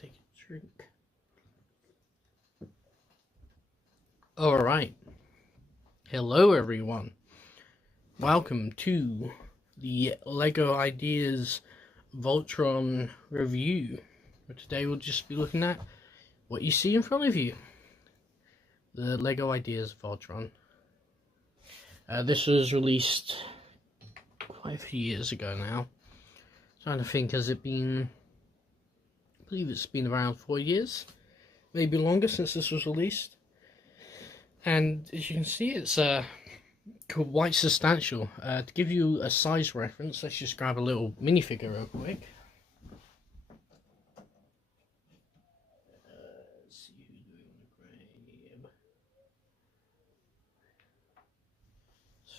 take a drink. Alright. Hello everyone. Welcome to the LEGO Ideas Voltron review. Today we'll just be looking at what you see in front of you. The LEGO Ideas Voltron. This was released quite a few years ago now. Trying to think, has it been... I believe it's been around 4 years, maybe longer since this was released. And as you can see, it's quite substantial. To give you a size reference, let's just grab a little minifigure real quick. Let's see who do we want to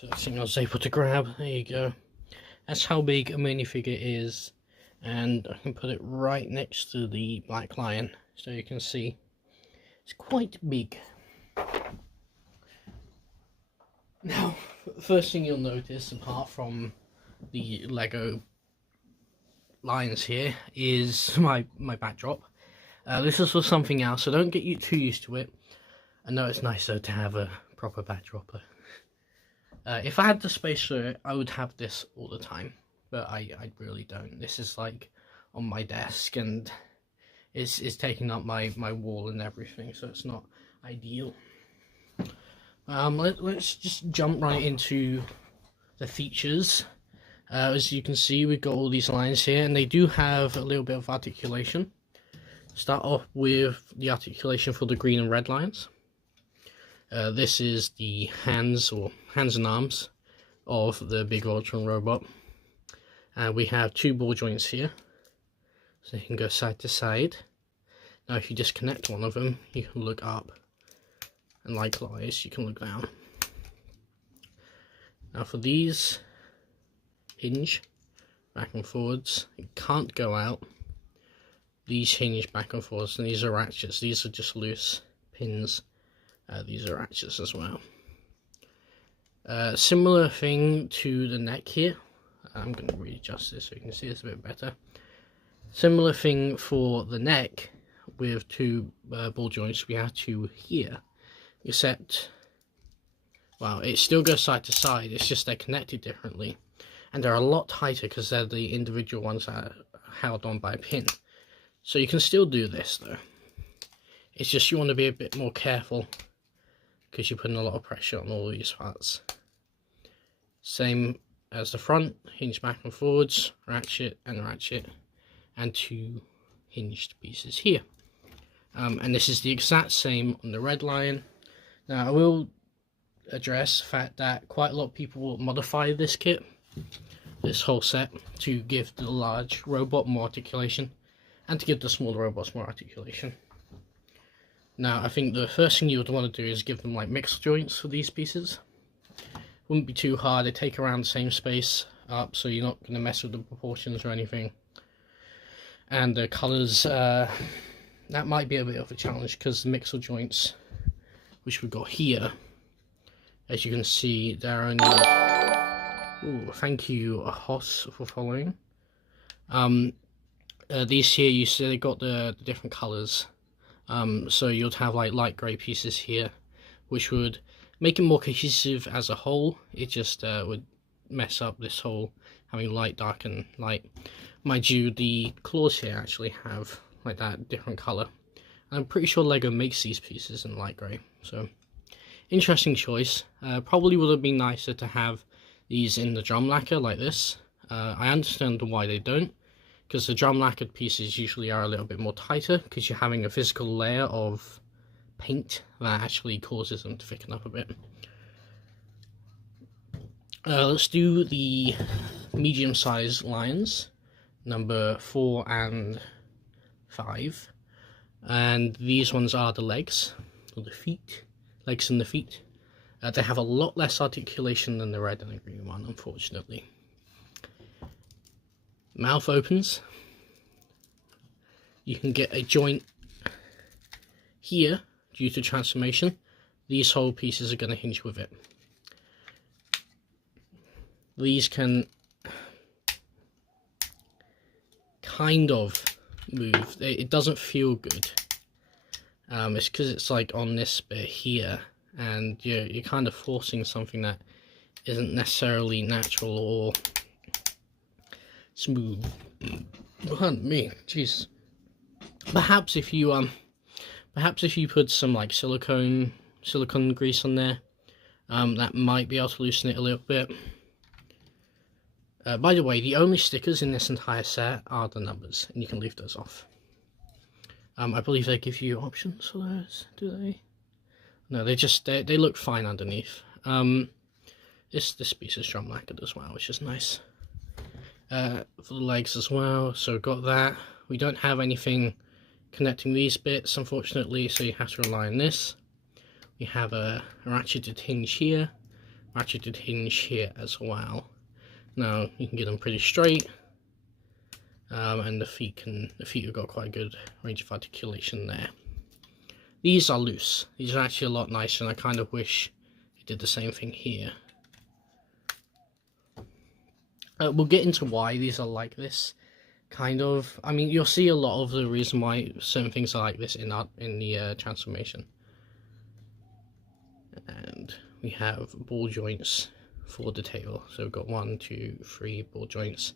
grab. First thing I was able to grab, there you go. That's how big a minifigure is. And I can put it right next to the black lion, so you can see it's quite big. Now, first thing you'll notice, apart from the LEGO lines here, is my backdrop. This is for something else, so don't get you too used to it. I know it's nice though to have a proper backdrop. If I had the space for it, I would have this all the time. But I really don't. This is like on my desk and it's taking up my wall and everything, so it's not ideal. Let's just jump right into the features. As you can see, we've got all these lines here, and they do have a little bit of articulation. Start off with the articulation for the green and red lines. This is the hands and arms of the big Voltron robot. We have two ball joints here, so they can go side to side. Now if you disconnect one of them, you can look up, and likewise you can look down. Now for these, hinge back and forwards, it can't go out. These hinge back and forwards, and these are ratchets. These are just loose pins. These are ratchets as well. Similar thing to the neck here. I'm going to readjust this so you can see this a bit better. Similar thing for the neck with two ball joints. We have two here, except, well, it still goes side to side. It's just they're connected differently, and they're a lot tighter because they're the individual ones that are held on by a pin. So you can still do this though. It's just you want to be a bit more careful because you're putting a lot of pressure on all these parts. Same as the front, hinge back and forwards, ratchet, and two hinged pieces here. And this is the exact same on the red lion. Now I will address the fact that quite a lot of people will modify this kit, this whole set, to give the large robot more articulation and to give the smaller robots more articulation. Now I think the first thing you would want to do is give them like mixed joints for these pieces. Wouldn't be too hard. They take around the same space up, so you're not going to mess with the proportions or anything. And the colours, that might be a bit of a challenge because the mixer joints, which we've got here, as you can see, they're only... Ooh, thank you, Hoss, for following. These here, you see, they got the different colours. So you'd have like light grey pieces here, which would make it more cohesive as a whole. It just would mess up this whole having light, dark and light. Mind you, the claws here actually have like that different colour. I'm pretty sure LEGO makes these pieces in light grey. So interesting choice. Probably would have been nicer to have these in the drum lacquer like this. I understand why they don't, because the drum lacquered pieces usually are a little bit more tighter because you're having a physical layer of paint that actually causes them to thicken up a bit. Let's do the medium sized lions, number 4 and 5, and these ones are the legs, or the feet, legs and the feet. They have a lot less articulation than the red and the green one, unfortunately. Mouth opens. You can get a joint here due to transformation. These whole pieces are going to hinge with it. These can kind of move. It doesn't feel good. It's because it's like on this bit here, and you're kind of forcing something that isn't necessarily natural or smooth. Pardon me, jeez. Perhaps if you put some like silicone grease on there, that might be able to loosen it a little bit. By the way, the only stickers in this entire set are the numbers, and you can leave those off. I believe they give you options for those, do they? No, they look fine underneath. This piece is drum lacquered as well, which is nice. For the legs as well, so got that. We don't have anything connecting these bits, unfortunately, so you have to rely on this. We have a ratcheted hinge here, ratcheted hinge here as well. Now you can get them pretty straight, and the feet have got quite a good range of articulation there. These are loose. These are actually a lot nicer, and I kind of wish it did the same thing here. We'll get into why these are like this, kind of. I mean, you'll see a lot of the reason why certain things are like this in the transformation. And we have ball joints for the tail. So we've got 1, 2, 3 ball joints.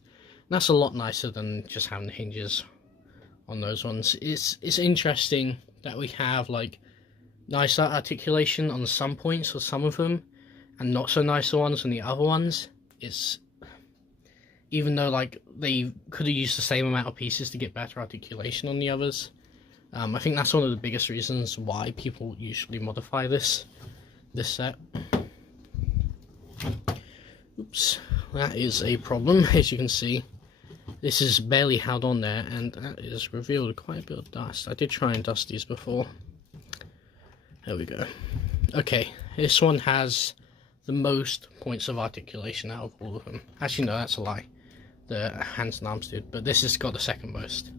And that's a lot nicer than just having the hinges on those ones. It's interesting that we have like nicer articulation on some points for some of them, and not so nicer ones on the other ones. It's even though like they could have used the same amount of pieces to get better articulation on the others. I think that's one of the biggest reasons why people usually modify this set. Oops, that is a problem. As you can see, this is barely held on there, and that is revealed quite a bit of dust. I did try and dust these before. There we go. Okay, this one has the most points of articulation out of all of them. Actually, no, that's a lie. The hands and arms did, but this has got the second most.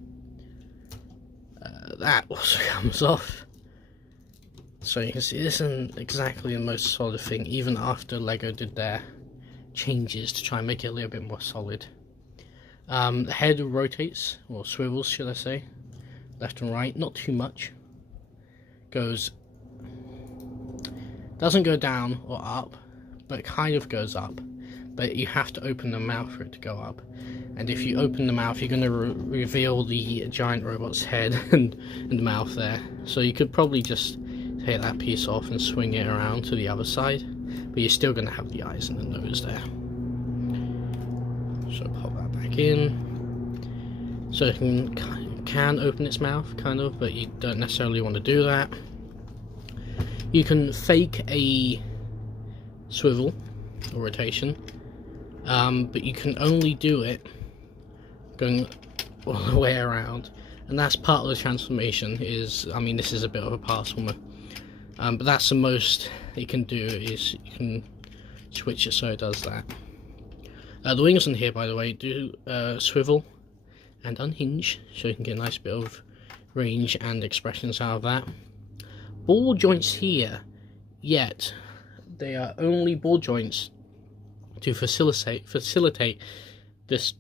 That also comes off. So you can see this isn't exactly the most solid thing, even after LEGO did their changes to try and make it a little bit more solid. The head rotates, or swivels should I say, left and right, not too much. Doesn't go down or up, but it kind of goes up. But you have to open the mouth for it to go up. And if you open the mouth, you're going to reveal the giant robot's head and mouth there. So you could probably just take that piece off and swing it around to the other side, but you're still going to have the eyes and the nose there. So pop that back in. So it can open its mouth, kind of, but you don't necessarily want to do that. You can fake a swivel or rotation, but you can only do it going all the way around, and that's part of the transformation. I mean, this is a bit of a pass one, but that's the most it can do, is you can switch it so it does that. The wings on here, by the way, do swivel and unhinge, so you can get a nice bit of range and expressions out of that. Ball joints here, yet they are only ball joints to facilitate this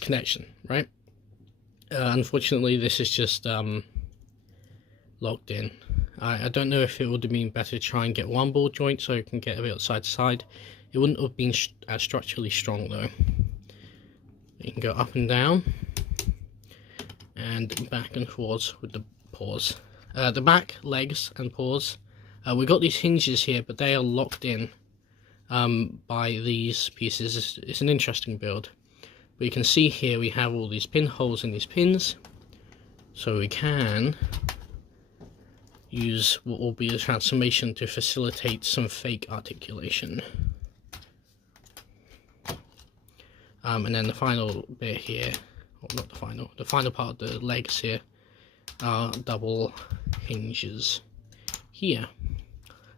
connection, right? Unfortunately, this is just locked in. I don't know if it would have been better to try and get one ball joint so it can get a bit side to side. It wouldn't have been as structurally strong though. You can go up and down and back and forwards with the paws. The back legs and paws, we got these hinges here, but they are locked in by these pieces. It's an interesting build. But you can see here we have all these pinholes in these pins, so we can use what will be a transformation to facilitate some fake articulation. And then the final bit here, or not the final part of the legs here are double hinges here.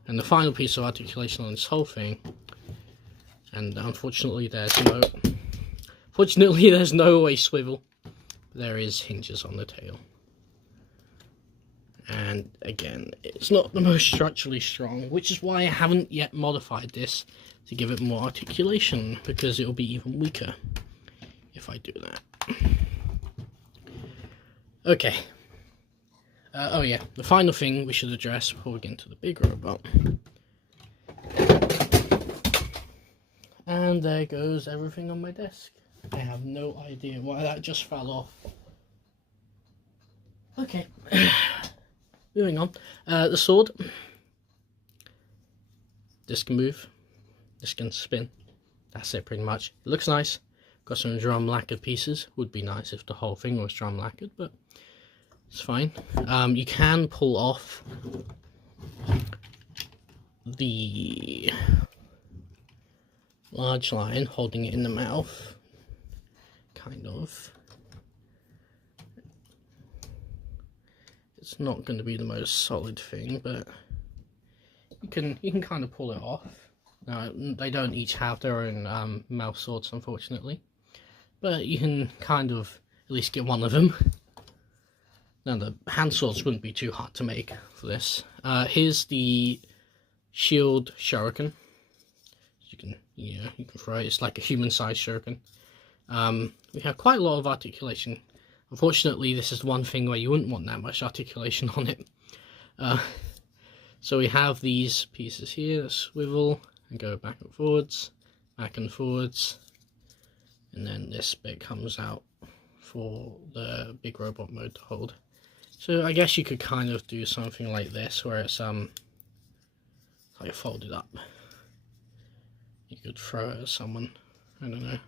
And the final piece of articulation on this whole thing, and unfortunately there's no way swivel, there is hinges on the tail. And again, it's not the most structurally strong, which is why I haven't yet modified this to give it more articulation, because it will be even weaker if I do that. Okay. Oh yeah, the final thing we should address before we get into the big robot. And there goes everything on my desk. I have no idea why that just fell off. Okay, moving on. The sword. This can move. This can spin. That's it pretty much. It looks nice. Got some drum lacquered pieces. Would be nice if the whole thing was drum lacquered, but it's fine. You can pull off the large line, holding it in the mouth. Kind of. It's not going to be the most solid thing, but you can kind of pull it off. They don't each have their own mouth swords, unfortunately, but you can kind of at least get one of them. Now the hand swords wouldn't be too hard to make for this. Here's the shield shuriken. You can throw it. It's like a human-sized shuriken. We have quite a lot of articulation. Unfortunately, this is one thing where you wouldn't want that much articulation on it. So we have these pieces here that swivel and go back and forwards, and then this bit comes out for the big robot mode to hold. So I guess you could kind of do something like this, where it's like folded up. You could throw it at someone, I don't know.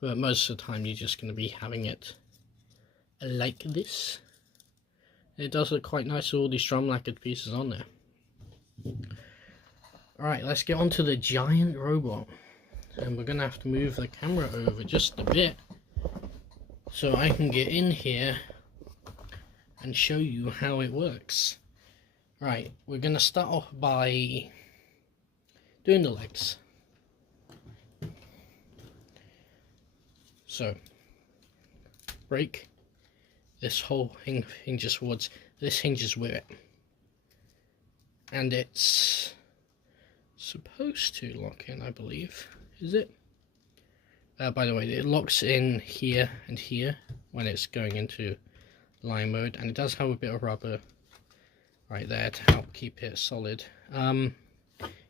But most of the time you're just going to be having it like this. It does look quite nice with all these drum lacquered pieces on there. Alright, let's get on to the giant robot. And we're going to have to move the camera over just a bit so I can get in here and show you how it works. Right, we're going to start off by doing the legs. So, break. This whole thing hinges towards, this hinges with it. And it's supposed to lock in, I believe. Is it? By the way, it locks in here and here when it's going into line mode. And it does have a bit of rubber right there to help keep it solid.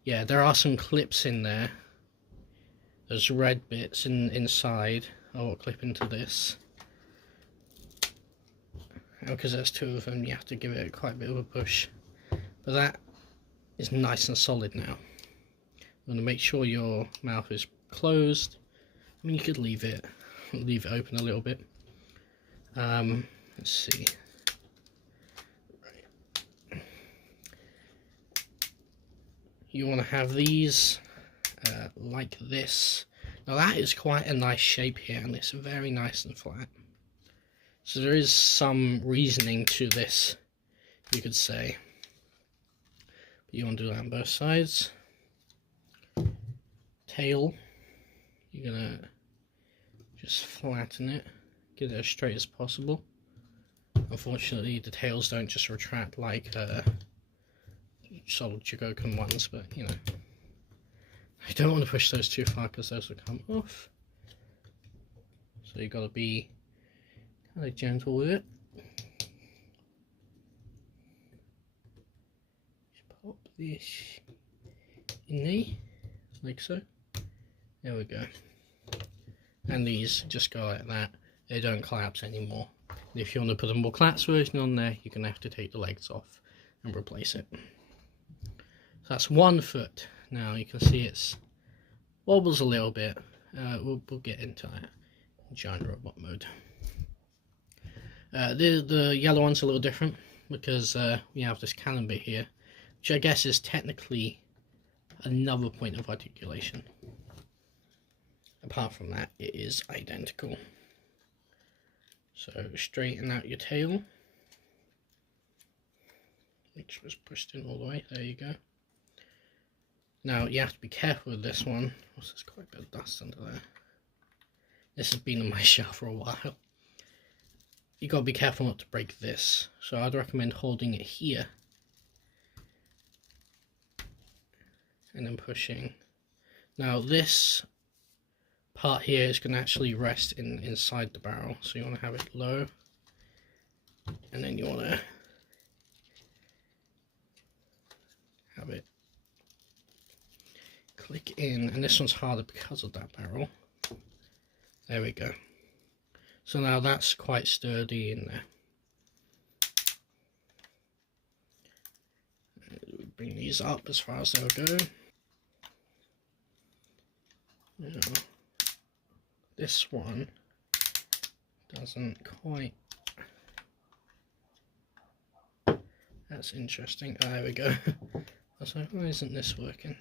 Yeah, there are some clips in there. There's red bits inside. I'll clip into this. Because there's two of them, you have to give it quite a bit of a push. But that is nice and solid now. You want to make sure your mouth is closed. I mean, you could leave it open a little bit. Let's see. You want to have these like this. Now that is quite a nice shape here, and it's very nice and flat. So there is some reasoning to this, you could say. But you want to do that on both sides. Tail, you're going to just flatten it, get it as straight as possible. Unfortunately, the tails don't just retract like solid Chogokin ones, but you know. I don't want to push those too far because those will come off. So you've got to be kind of gentle with it. Just pop this in there, like so. There we go. And these just go like that. They don't collapse anymore. And if you want to put a more collapsed version on there, you're going to have to take the legs off and replace it. So that's 1 foot. Now you can see it's wobbles a little bit. We'll get into that in giant robot mode. The yellow one's a little different because we have this cannon bit here, which I guess is technically another point of articulation. Apart from that, it is identical. So straighten out your tail. Make sure it's pushed in all the way. There you go. Now you have to be careful with this one. Oh, there's quite a bit of dust under there. This has been on my shelf for a while. You got to be careful not to break this. So I'd recommend holding it here and then pushing. Now this part here is going to actually rest inside the barrel, so you want to have it low and then you want to have it click in, and this one's harder because of that barrel. There we go. So now that's quite sturdy in there. Bring these up as far as they'll go. Now, this one doesn't quite. That's interesting. Oh, there we go. I was like, why isn't this working?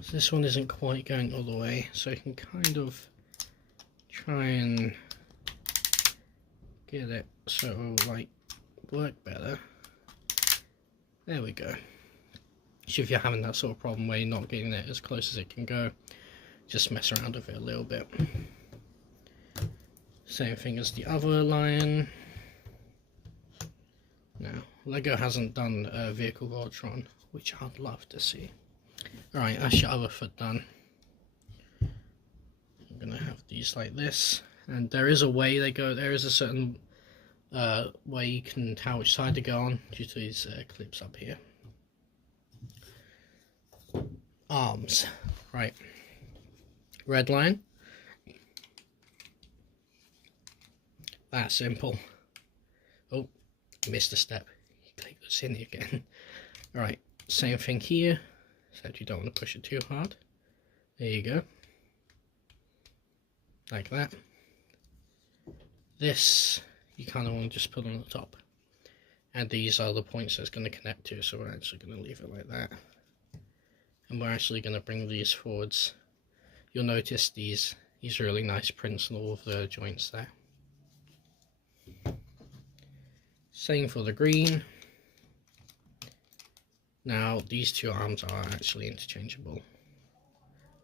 So this one isn't quite going all the way, so you can kind of try and get it so it will like work better. There we go. So if you're having that sort of problem where you're not getting it as close as it can go, just mess around with it a little bit. Same thing as the other lion. Now, Lego hasn't done a vehicle Voltron, which I'd love to see. Alright, that's your other foot done. I'm going to have these like this, and there is a way they go, there is a certain way you can tell which side to go on due to these clips up here. Arms, right, red line, that's simple. Oh, missed a step, click this in again. Alright, same thing here, except you don't want to push it too hard. There you go, like that. This you kind of want to just put on the top, and these are the points that's going to connect to, so we're actually going to leave it like that, and we're actually going to bring these forwards. You'll notice these really nice prints on all of the joints there. Same for the green. Now these two arms are actually interchangeable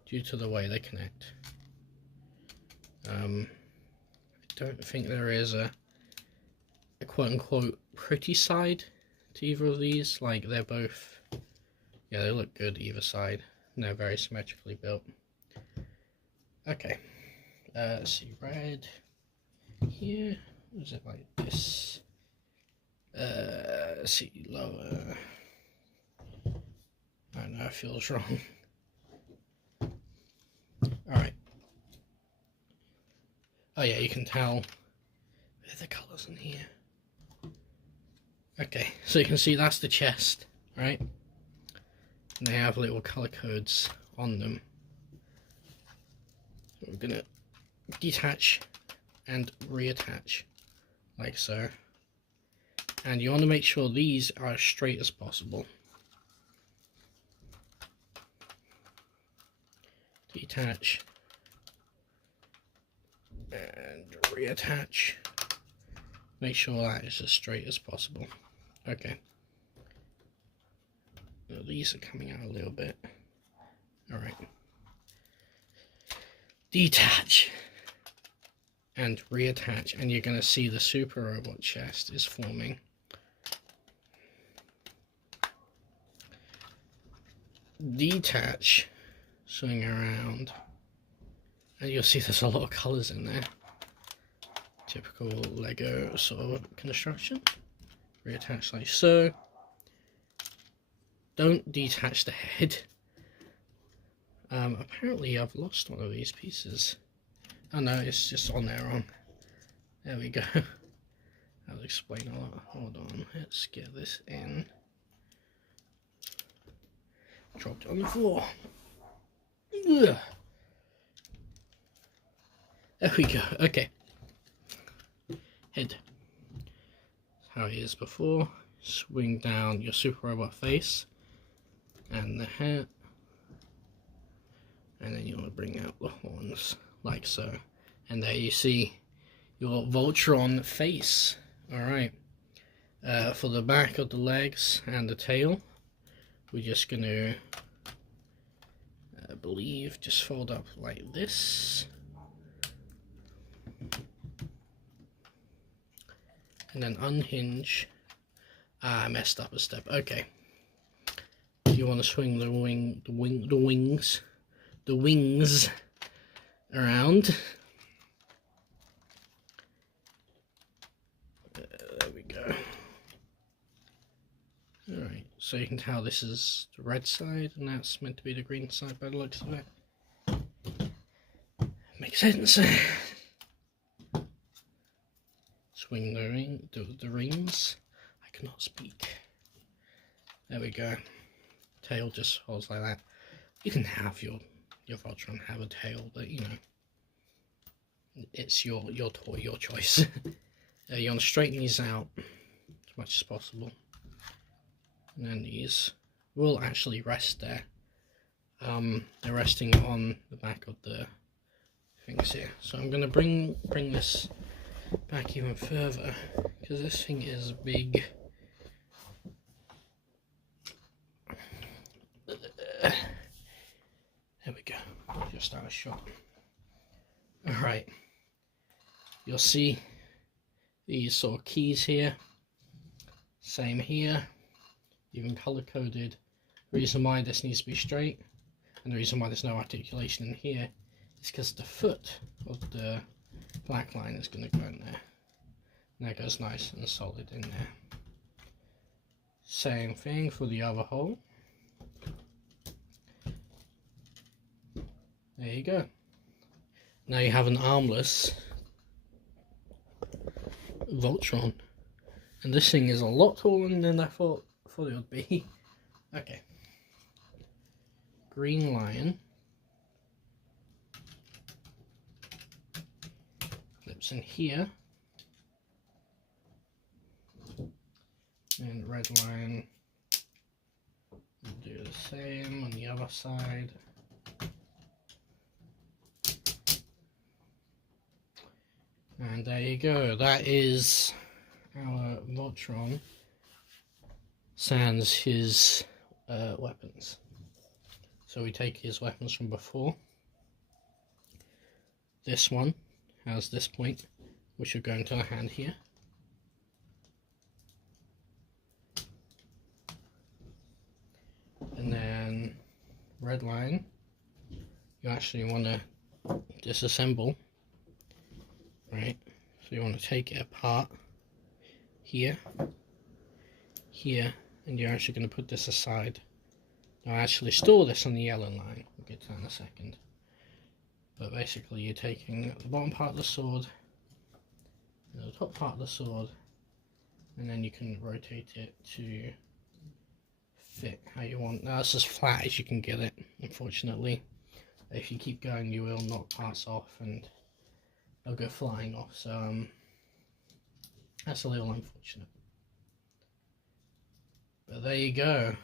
due to the way they connect. I don't think there is a quote-unquote pretty side to either of these. Like, they're both, yeah, they look good either side, and they're very symmetrically built. Okay, let's see, red here, is it like this? Let's see, lower. I don't know, it feels wrong. Alright. Oh yeah, you can tell with the colours in here. Okay, so you can see that's the chest, right? And they have little colour codes on them. So we're gonna detach and reattach, like so. And you want to make sure these are as straight as possible. Detach and reattach. Make sure that is as straight as possible. Okay. Now these are coming out a little bit. Alright. Detach and reattach, and you're going to see the super robot chest is forming. Detach, swing around, and you'll see there's a lot of colours in there. Typical Lego sort of construction. Reattach like so. Don't detach the head. Apparently I've lost one of these pieces. Oh no, it's just on there wrong. There we go. That'll explain a lot. Hold on, let's get this in. Dropped it on the floor. Ugh. There we go, okay. Head. How it is before. Swing down your super robot face and the head. And then you want to bring out the horns, like so. And there you see your Voltron face. Alright. For the back of the legs and the tail, we're just going to, I believe, just fold up like this. And then unhinge. I messed up a step. Okay. You want to swing the wings around. So you can tell this is the red side and that's meant to be the green side by the looks of it. Makes sense. Swing the rings. I cannot speak. There we go. Tail just holds like that. You can have your Voltron have a tail, but you know, it's your toy, your choice. You want to straighten these out as much as possible, and then these will actually rest there. They're resting on the back of the things here. So I'm going to bring this back even further because this thing is big. There we go. Just out of shot. Alright. You'll see these sort of keys here. Same here. Even color coded. The reason why this needs to be straight and the reason why there's no articulation in here is because the foot of the black line is going to go in there. And that goes nice and solid in there. Same thing for the other hole. There you go. Now you have an armless Voltron. And this thing is a lot taller than I thought it would be. Okay. Green lion. Clips in here. And red lion. We'll do the same on the other side. And there you go, that is our Voltron sans his weapons. So we take his weapons from before. This one has this point, which will go into the hand here. And then red line, you actually want to disassemble. Right, so you want to take it apart here, and you're actually going to put this aside. Now I actually store this on the yellow line, we'll get to that in a second. But basically you're taking the bottom part of the sword, and the top part of the sword, and then you can rotate it to fit how you want. Now it's as flat as you can get it, unfortunately. If you keep going you will knock parts off and they'll go flying off, so that's a little unfortunate. But there you go.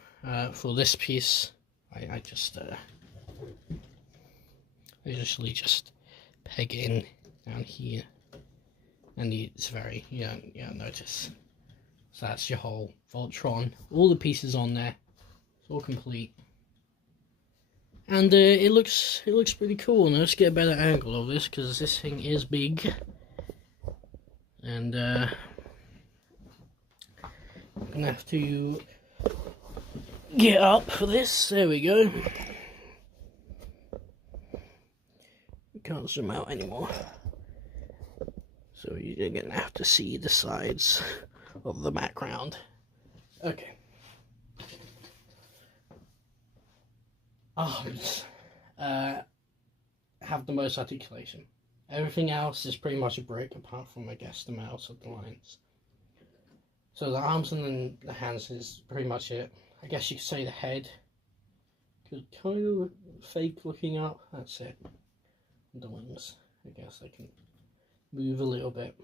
For this piece, I usually just peg it in down here, and it's very, yeah, notice. So that's your whole Voltron. All the pieces on there, it's all complete. And it looks pretty cool. Now let's get a better angle of this because this thing is big. And I'm gonna have to get up for this. There we go. We can't zoom out anymore. So you're gonna have to see the sides of the background. Okay. Arms have the most articulation. Everything else is pretty much a brick apart from, I guess, the mouths of the lines. So the arms and then the hands is pretty much it. I guess you could say the head could kind of fake looking up. That's it. And the wings, I guess they can move a little bit.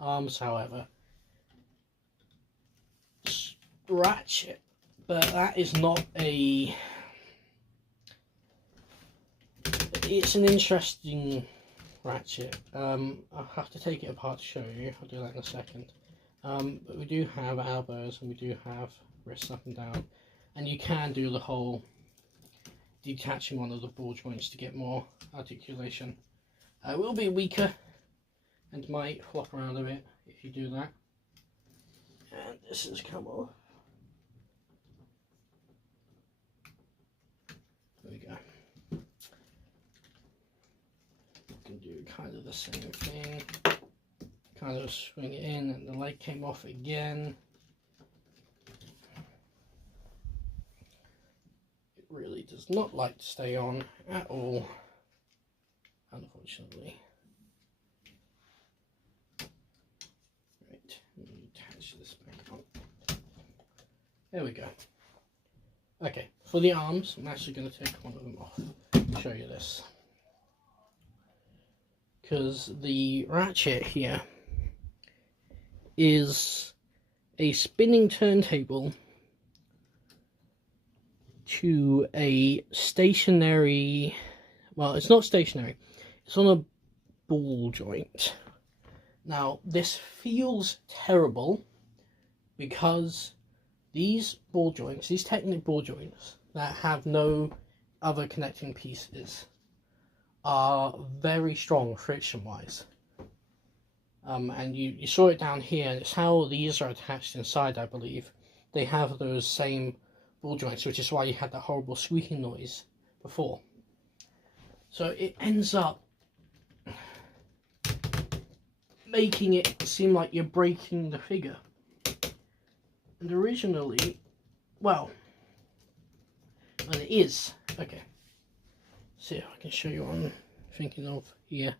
Arms, however, ratchet, but that is not a... It's an interesting ratchet. I'll have to take it apart to show you. I'll do that in a second. But we do have elbows and we do have wrists up and down, and you can do the whole detaching one of the ball joints to get more articulation. It will be weaker and might flop around a bit if you do that. And this has come off. There we go. Can do kind of the same thing, kind of swing it in, and the leg came off again. does not like to stay on at all, unfortunately. Right, let me attach this back on. There we go. Okay, for the arms, I'm actually going to take one of them off to show you this. Because the ratchet here is a spinning turntable to a stationary, well, it's not stationary, it's on a ball joint. Now, this feels terrible because these ball joints, these Technic ball joints that have no other connecting pieces, are very strong friction-wise. And you saw it down here, and it's how these are attached inside, I believe. They have those same ball joints, which is why you had that horrible squeaking noise before. So it ends up making it seem like you're breaking the figure. And originally, well, and it is, okay, see if I can show you what I'm thinking of here.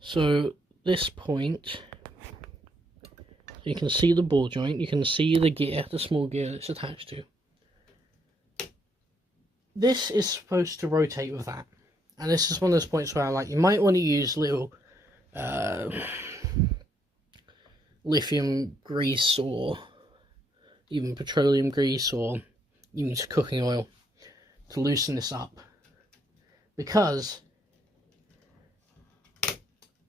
So this point, you can see the ball joint, you can see the gear, the small gear it's attached to. This is supposed to rotate with that, and this is one of those points where you might want to use little lithium grease, or even petroleum grease, or even just cooking oil to loosen this up, because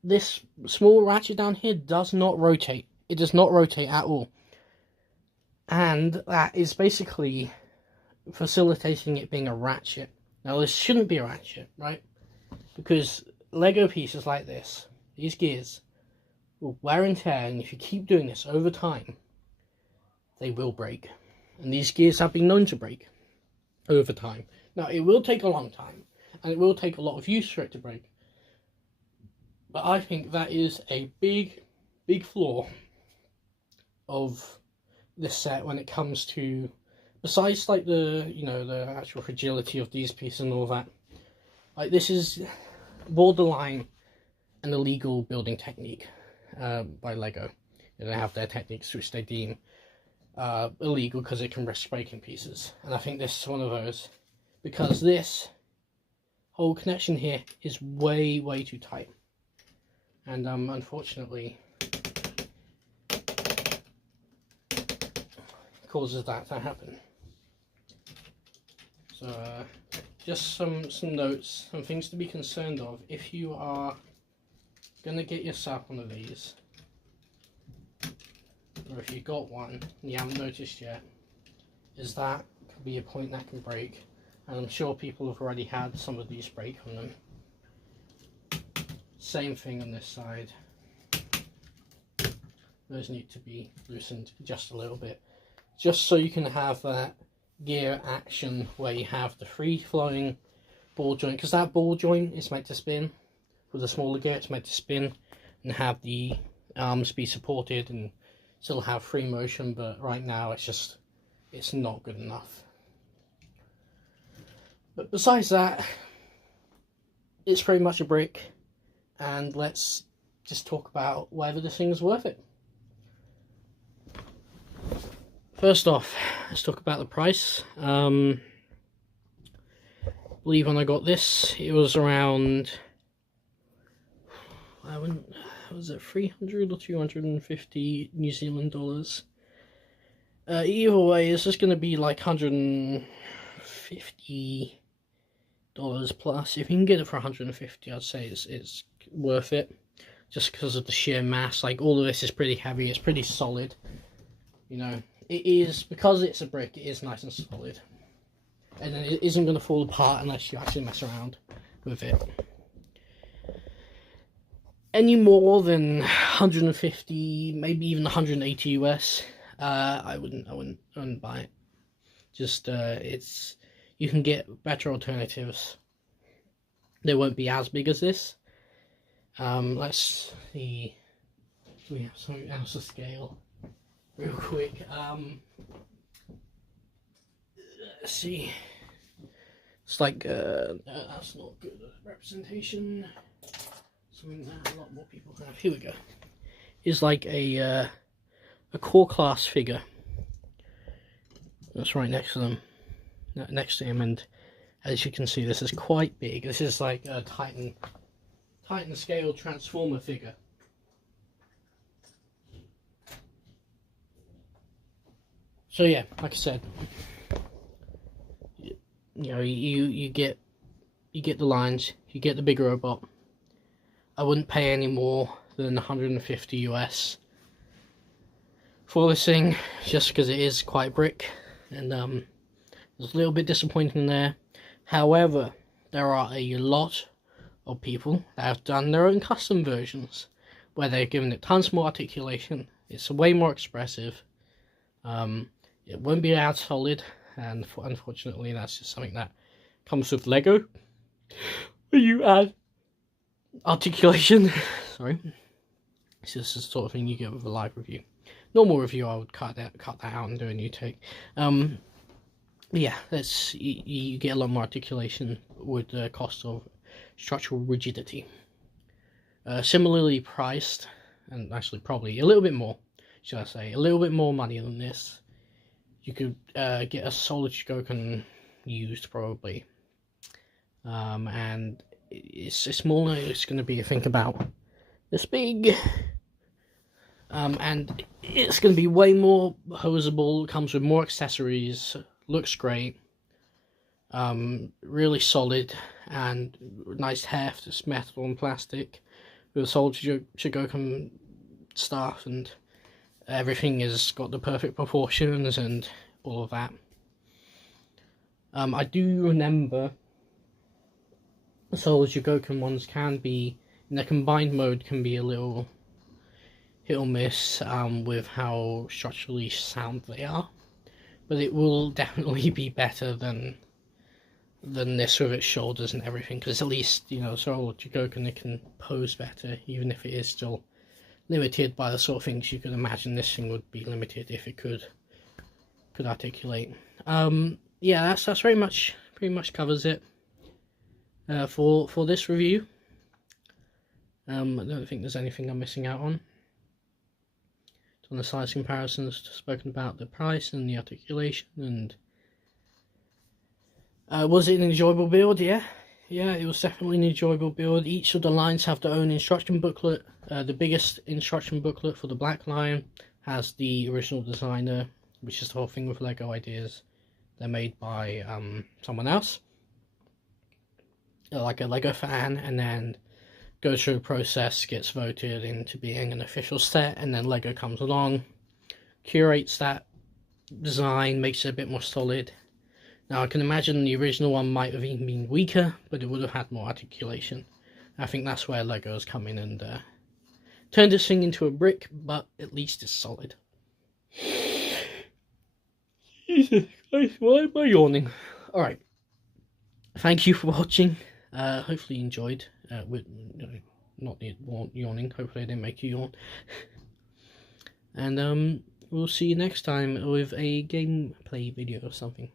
this small ratchet down here does not rotate. It does not rotate at all, and that is basically facilitating it being a ratchet. Now, this shouldn't be a ratchet, right? Because Lego pieces like this, these gears, will wear and tear, and if you keep doing this over time, they will break. And these gears have been known to break over time. Now, it will take a long time, and it will take a lot of use for it to break. But I think that is a big, big flaw of this set when it comes to, besides like the, you know, the actual fragility of these pieces and all that, like this is borderline an illegal building technique by Lego. They have their techniques which they deem illegal because it can risk breaking pieces, and I think this is one of those, because this whole connection here is way too tight, and unfortunately causes that to happen. So just some notes, some things to be concerned of if you are gonna get yourself one of these, or if you got one and you haven't noticed yet, is that could be a point that can break, and I'm sure people have already had some of these break on them. Same thing on this side. Those need to be loosened just a little bit, just so you can have that gear action where you have the free-flowing ball joint, because that ball joint is meant to spin. With a smaller gear, it's meant to spin and have the arms be supported and still have free motion, but right now it's not good enough. But besides that, it's pretty much a brick, and let's just talk about whether this thing is worth it. First off, let's talk about the price. I believe when I got this, it was around, was it 300 or 250 New Zealand dollars? Either way, it's just going to be like $150 plus. If you can get it for 150, I'd say it's worth it, just because of the sheer mass. Like, all of this is pretty heavy, it's pretty solid, you know. It is, because it's a brick, it is nice and solid, and it isn't going to fall apart unless you actually mess around with it. Any more than 150, maybe even 180 US, I wouldn't buy it. Just you can get better alternatives. They won't be as big as this. Let's see. We have something else to scale real quick. Let's see. It's like, that's not good representation. Something that a lot more people have. Here we go. It's like a core class figure. That's right next to them. Next to him, and as you can see, this is quite big. This is like a Titan scale Transformer figure. So yeah, like I said, you know, you get the lines, you get the big robot. I wouldn't pay any more than 150 US for this thing, just because it is quite brick, and it's a little bit disappointing there. However, there are a lot of people that have done their own custom versions, where they've given it tons more articulation. It's way more expressive. It won't be as solid, and unfortunately that's just something that comes with Lego. When you add articulation, sorry, it's just the sort of thing you get with a live review. Normal review, I would cut that out and do a new take. Yeah, you get a lot more articulation with the cost of structural rigidity. Similarly priced, and actually probably a little bit more, should I say, a little bit more money than this. You could get a solid Shogoken used probably, and it's smaller. It's going to be, I think, about this big, and it's going to be way more hosable. Comes with more accessories. Looks great. Really solid and nice heft. It's metal and plastic with a solid Shogoken stuff, and everything has got the perfect proportions and all of that. I do remember the solid Shogoken ones can be, in their combined mode, can be a little hit or miss with how structurally sound they are, but it will definitely be better than this with its shoulders and everything, because at least, you know, solid Shogoken, it can pose better, even if it is still limited by the sort of things you could imagine this thing would be limited if it could articulate. Yeah, that's pretty much covers it for this review. I don't think there's anything I'm missing out on. On the size comparisons, spoken about the price and the articulation, and was it an enjoyable build? Yeah, it was definitely an enjoyable build. Each of the lines have their own instruction booklet. The biggest instruction booklet for the black line has the original designer, which is the whole thing with Lego ideas. They're made by someone else, like a Lego fan, and then goes through a process, gets voted into being an official set, and then Lego comes along, curates that design, makes it a bit more solid. Now, I can imagine the original one might have even been weaker, but it would have had more articulation. I think that's where Lego has come in and turned this thing into a brick, but at least it's solid. Jesus Christ, why am I yawning? Alright, thank you for watching. Hopefully you enjoyed. Not yawning, hopefully I didn't make you yawn. And we'll see you next time with a gameplay video or something.